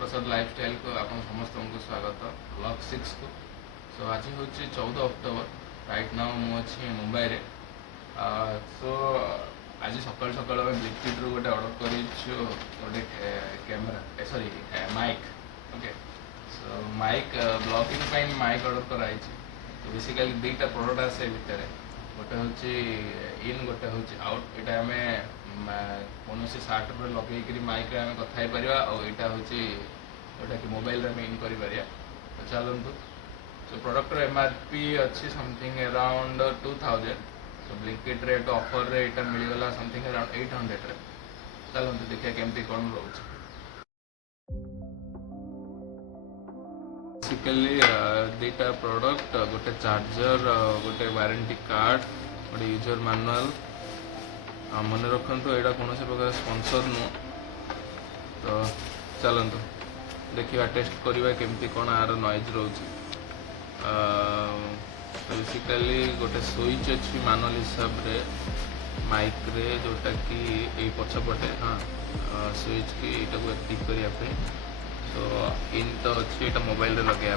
प्रसाद lifestyle को आप समस्त को स्वागत ब्लॉग 6 को। सो आज हूँ 14 अक्टोबर। राइट नाउ मुझे मुंबई रे। सो आज सकाल सकाल ब्लिंकिट रू गोटे ऑर्डर कर camera sorry mic. Okay so mic blogging mic order कराई। तो बेसिकली दुईटा प्रोडक्ट आसे भितर गोटे हूँ इन गोटे हूँ आउट। यहाँ आम कौन सार्ट लगे माइक आम कथा पार आईटा हूँ जोटा कि मोबाइल इन कर। तो चलतु सो प्रोडक्टर एमआरपी अच्छी समथिंग अराउंड 2000। तो ब्लिंकिट रेट ऑफर रे इटा मिलगला समथिंग अराउंड 800 रे। चलतु देखिए केमती कौन रोच। बेसिकली दुईटा प्रोडक्ट गोटे चार्जर गोटे वारंटी कार्ड गोटे यूजर मैनुअल। मन रखु यहाँ कौन प्रकार स्पॉन्सर नुह। तो चलतु देखा टेस्ट करवा केमती कौन आर नॉइज रोचे। बेसिकली गोटे स्विच अच्छी मैनुअल हिसाब रे माइक रे जोटा कि ये पछपटे हाँ स्विच की यहाँ एक्टिव करने। तो इन तो अच्छी यहाँ मोबाइल रे लगे।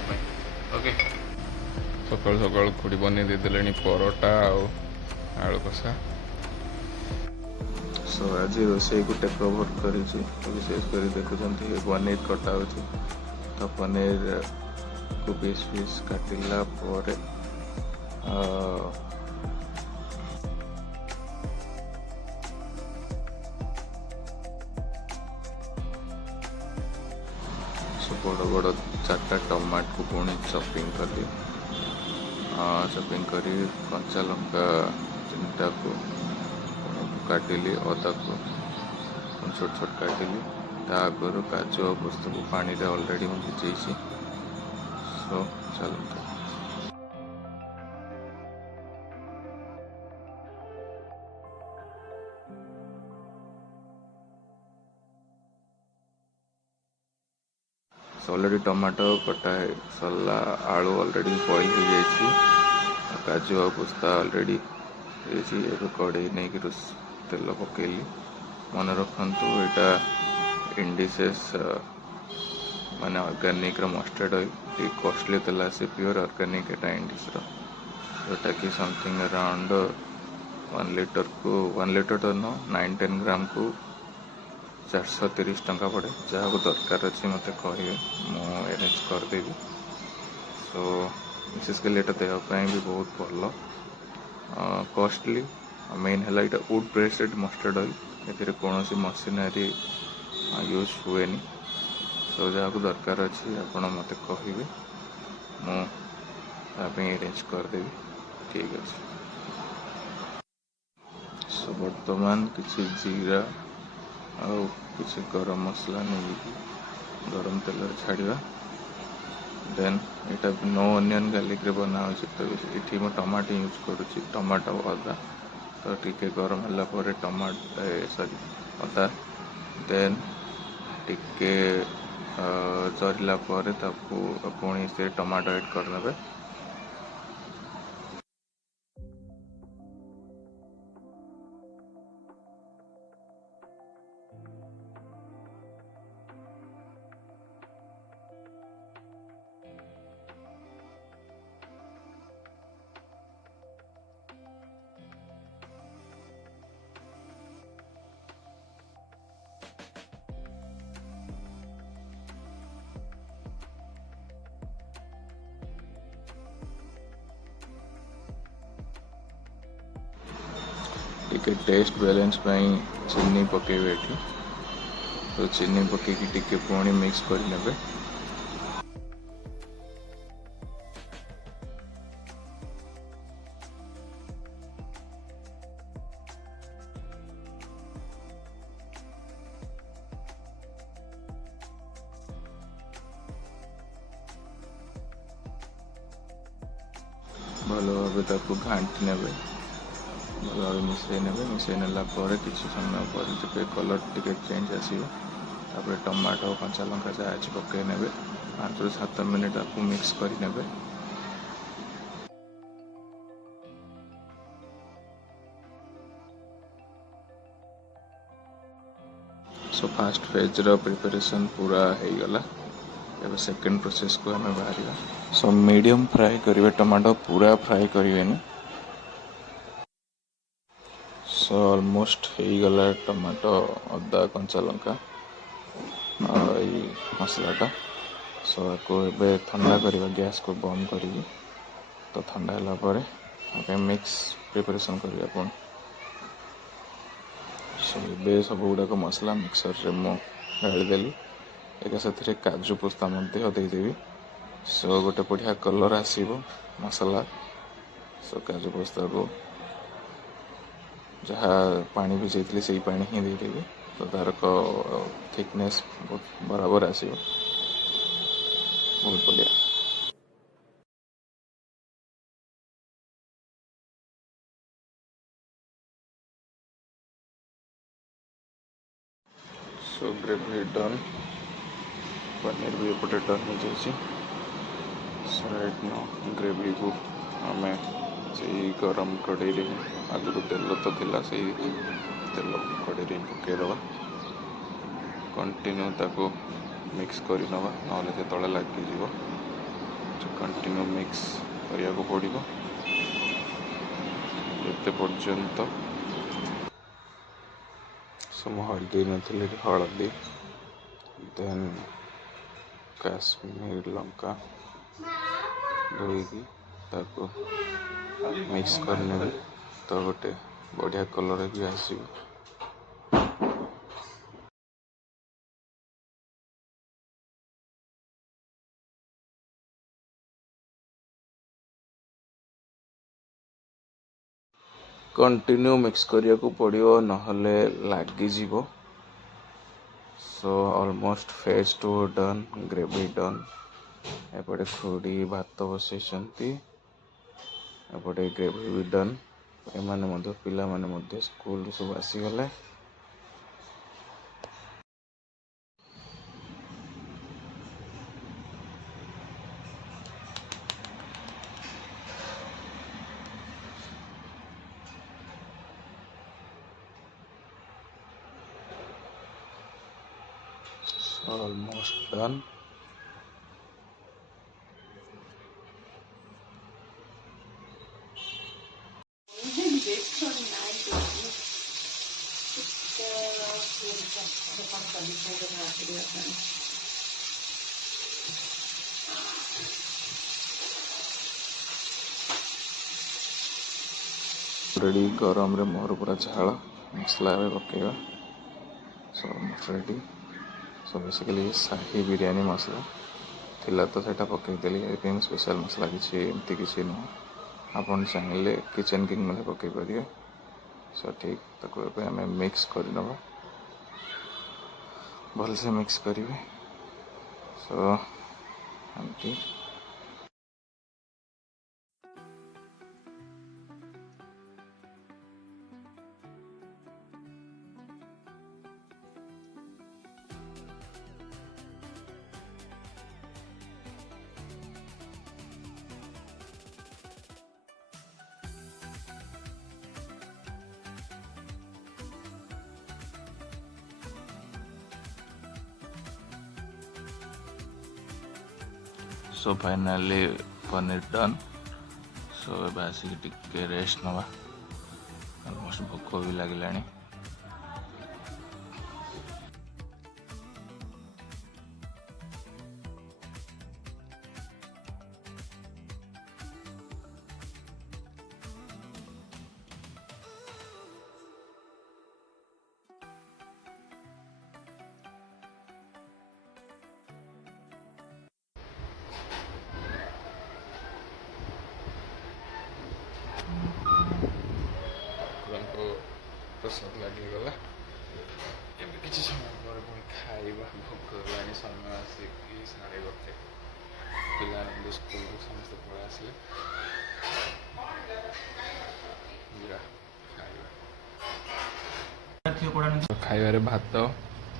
ओके सकाल सकाल खुड़ी बन देदेले परोटा आलू कषा। सो आज रोसे को टेक ओवर कर विशेष कर देखुं पनीर कटा हो। तो पनीर को पीस पीस काटिला पर बड़ बड़ 4टा टमाट को पुणी चॉपिंग कली। चॉपिंग करी कंचा लंका 3टा को काटिली अदा को छोट छोट काटिली। आगर काजू और पोस्त को पानी रे ऑलरेडी मैं भिजई। सो चलते ऑलरेडी टमाटो कटा है सरला आलू ऑलरेडी बॉइल हो जाए। काजू और पोस्ता ऑलरेडी कड़े नहीं तेल पकेली। मन रखु यहाँ इंडिसेस माने ऑर्गेनिक मस्टर्ड ऑयल ये कॉस्टली तेल आसे प्योर ऑर्गेनिक इंडिस जोटा कि समथिंग अराउंड 1 लीटर को 1 लीटर तो न 9-10 ग्राम को 430 टंका पड़े। जहाँ को दरकार अच्छी मत कहे मुझे अरेंज करदेवी। सो विशेषकर यहाँ देहपाई भी बहुत भल कॉस्टली। मेन है यहाँ वुड प्रेस्ड मस्टर्ड ऑयल ए कौन मशीनरी यूज हुए। सो जहाँ को दरकार अच्छी आपण मत कहे मुझे अरेंज करदेवी। ठीक अच्छे। सो बर्तमान किसी जीरा आउ किसी गरम मसला नहीं गरम तेल छाड़ा। देन यहाँ नो अनियन गार्लिक रे बना हो। तो ये मैं टमाटो यूज करुँच टमाटो अदा। तो टिके गरम है टमाटो सॉरी अदा देन टिके जरला पुणी से टमाटो ऐड करने। टिके टेस्ट बैलेंस चीनी पकेबे। तो चीनी पकईकि टिके पुणी मिक्स करने। भल भाव घाटी ने भल भाव मिसई ने मिसई नेला कि समय पर कलर टिके चेंज आसो। टमाटो कंचा लंका जहाँ अच्छी पकई ने 5-7 मिनट आपको मिक्स करने। सो फास्ट फेज रो प्रिपरेशन पूरा हो गला। एबे सेकंड प्रोसेस को हमें बाहरिया। सो मीडियम फ्राई करिवे टमाटो, पूरा फ्राई करिवेनी। सो ऑलमोस्ट हो गला टमाटो, अदा, कंचा लंका और ये मसलाटा। सो को एबे ठंडा करिवा, गैस को बंद करिकी। तो ठंडा होला परे ओके मिक्स प्रिपरेशन करिया अपन। सो एबे सब गुड़ाक मसला मिक्सर रे मु ढाली देली। एक साथ काजू पोस्ता मध्य देदेवी। सो गोटे बढ़िया कलर आसीबो मसला। सो काजू पोस्ता को जहाँ पानी भिजैली से पानी ही देदेवी। तो तार थिकनेस बहुत बराबर आसीबो, बहुत बढ़िया। सो ग्रेवी डन, पनीर भी एपटे डन हो जाए। सो राइट नो ग्रेवी को आम से गरम कड़े आगु तेल तो थिला से तेल कड़े पकईदबा। कंटिन्यू ताको मिक्स कर ना से तले लगे कंटिन्यू मिक्स करने को पड़ो ये पर्यंत। सो हल्दी नी हल्दी देन काश्मीर लंका धोईकी ताको मिक्स करने तो गोटे बढ़िया कलर भी आसो। कंटिन्यू मिक्स करिया को पड़ो नहले लागी जीवो। So almost phase two done, gravy done. एपटे खुड़ी भात बसैती, एपटे ग्रेवी भी डन। एमाने पिला माने स्कूल सब आसीगले। Almost done. रेडी गरम रे मोर पूरा झाल मसला पकेगा। So almost ready. So basically शाही बिरयानी मसला थिला तो सेटा पकईदेली। ये स्पेशल मसला किसी एमती किसी नुह, आपन चाहिए किचन किंग में पकई पारे। सो ठीक ताको आम मिक्स करनवा, भल से मिक्स करेंगे। सो एमती सो फाइनाली पनीर डन। सो आसिक टिके रेस्ट नवा, ऑलमोस्ट भोक भी लगिलानी। प्रसाद लगिगला। एबे किसी समय पर पुणी खाइबा, भोक लानी। समय आसिक 1:30 पिला स्कूल समस्त पलि आसिले खाइबारे भात,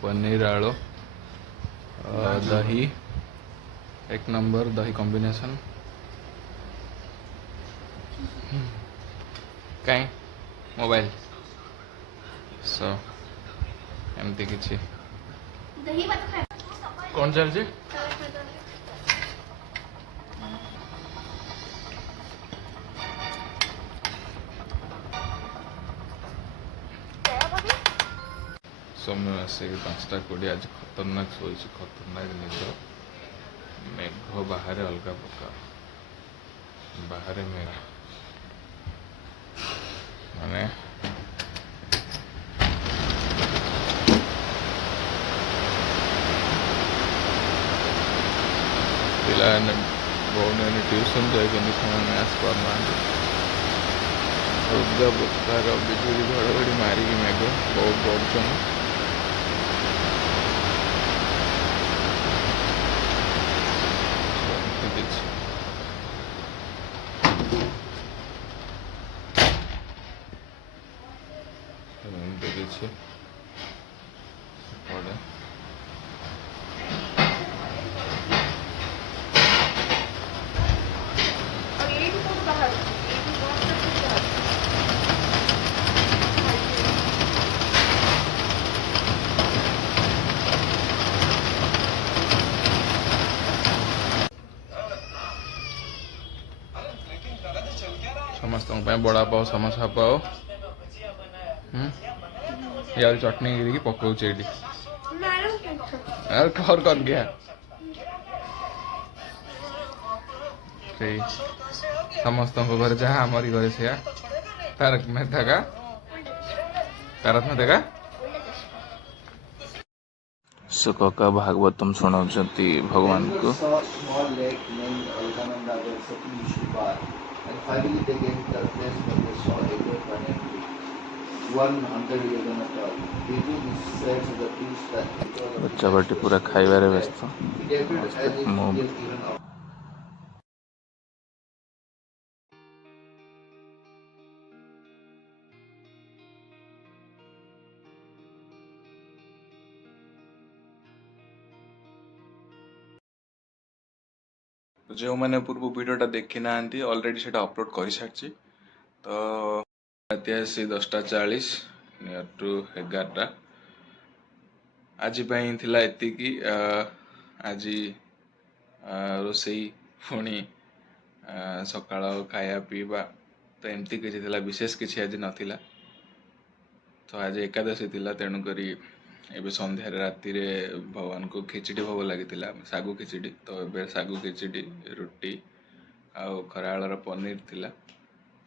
पनीर आलू, दही, एक नंबर दही कॉम्बिनेशन। कहीं मोबाइल सो एमती किसी दही भात खाए कौन चलছে समय आसे 5:20 आज खतरनाक सोई खतरनाक निद मेघ बाहर अलग पका बाहर मेघ माने पिलाने भौणी ट्यूशन जाने आसपार अलगा प्रकार बिजुली घड़घड़ी मारिकी मेघ बहुत बढ़ देखिए पड़े समस्त बड़ा पाओ समोसा पाओ यार चटनी गिरी पकाऊ यार घर कर गया समस्त घर जहाँ हमारी घर से तारक मेहता का कका भागवतम सुनाउछंती भगवान को बच्चा बाटी पूरा खाइबारे व्यस्त तो जो मैंने पूर्व वीडियोटा देखी ना ऑलरेडी से अपलोड कर सारी तो राति आसी 10:40 नियर टू 11टा आज थिला एतिकी आज रोसई पुणी सकाळ खाया पीवा तो एमती किसी विशेष किसी आज नाला तो आज एकादशी थिला तेणुक एबे संध्या राति रे भगवान को खिचड़ी भोग लगी सागु खिचड़ी तो ए सागु खिचड़ी रुटी आउ खराआलर पनीर थिला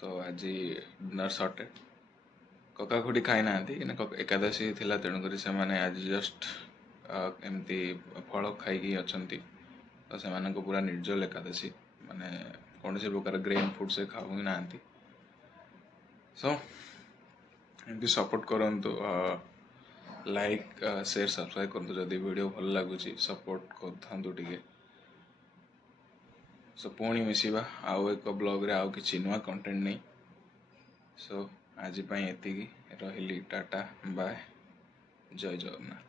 तो आज डिनर सटे कका खुड़ी खाई ना एकादशी थिला तेणुक से माने आज जस्ट एमती फल खाई अच्छी तो से पूरा निर्जल एकादशी माने कौन से प्रकार ग्रेन फूड से खाऊ ही ना सो एमती सपोर्ट करंतु लाइक शेयर सब्सक्राइब करंतु जदि वीडियो भल लगुच सपोर्ट करथांतु टिके सो पुणी मिसिबा आउ एक ब्लॉग रे आउ किछि नुआ कंटेंट नहीं सो आज एतिकी रहिली टाटा बाय जय जगन्नाथ।